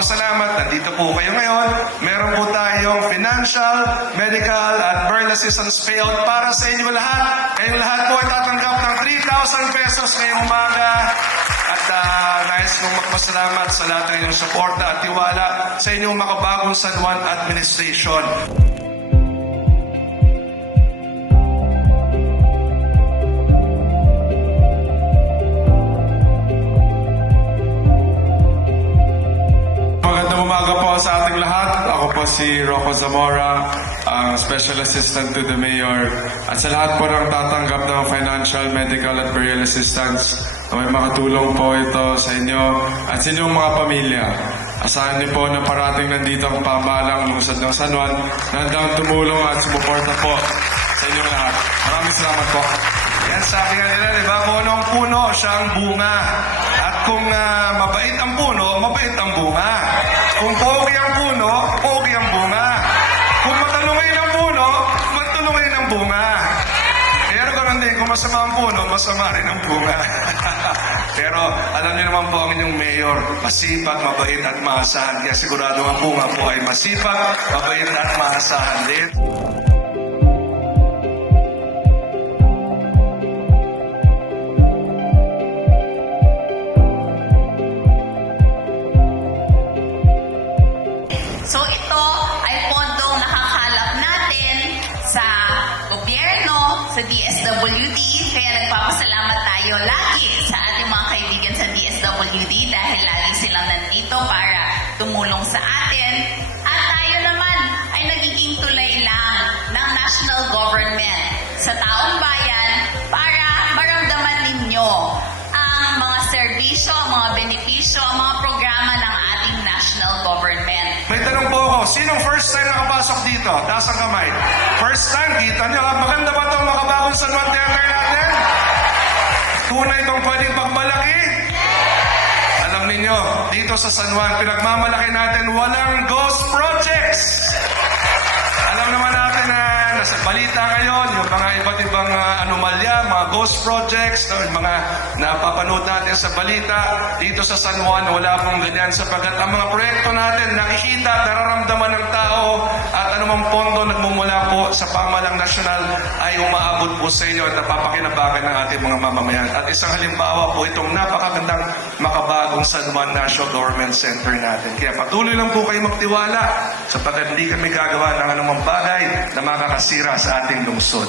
nagpapasalamat, nandito po kayo ngayon. Meron po tayong financial, medical, at burial assistance payout para sa inyo lahat. Kayong lahat po ay tatanggap ng 3,000 pesos ngayong umaga. At nais kong magpasalamat sa lahat ng inyong suporta at tiwala sa inyong makabagong San Juan Administration. Magandang umaga po sa ating lahat. Ako po si Rocco Zamora, ang Special Assistant to the Mayor. At sa lahat po ng tatanggap ng financial, medical at burial assistance, may makatulong po ito sa inyo at sa inyong mga pamilya. Asahan niyo po na parating nandito ang pamahalang lungsod ng San Juan na handang tumulong at sumuporta po sa inyong lahat. Maraming salamat po. Yan, sabi nga nila, di ba? Kung anong puno, siya ang bunga. At kung mabait ang puno, mabait ang bunga. Kung pogi ang puno, pogi ang bunga. Kung matalungay ang puno, matalungay ang bunga. Pero ganun din, kung masama ang puno, masama rin ang bunga. Pero alam niyo naman po ang inyong mayor, masipag, mabait at maasahan. Kaya sigurado ang bunga po ay masipag, mabait at maasahan din. So ito ay pondong nakakalap natin sa gobyerno, sa DSWD, kaya nagpapasalamat tayo lagi sa ating mga kaibigan sa DSWD dahil lagi silang nandito para tumulong sa atin. At tayo naman ay nagiging tulay lang ng national government sa taong bayan para maramdaman ninyo ang mga serbisyo, ang mga benepisyo, ang mga programa ng ating national government. May tanong po ako, sinong first time nakapasok dito? Taas ang kamay. First time, kita nyo, maganda ba itong makabagong San Juan Theater natin? Tunay itong pwedeng pagmalaki? Alam ninyo, dito sa San Juan, pinagmamalaki natin walang ghost projects. Alam naman natin na nasa balita ngayon, yung mga iba't ibang anomalya, mga ghost projects, yung mga napapanood natin sa balita, dito sa San Juan, wala pong ganyan sapagkat ang mga proyekto natin nakikita at nararamdaman ng tao at anumang pondo nagmumula po sa pamahalang nasyonal ay umaabot po sa inyo at napapakinabangan ng ating mga mamamayan. At isang halimbawa po itong napakagandang makabagong San Juan National Government Center natin. Kaya patuloy lang po kayo magtiwala sapagkat hindi kami gagawa ng anumang bagay na makakasira sa ating lungsod.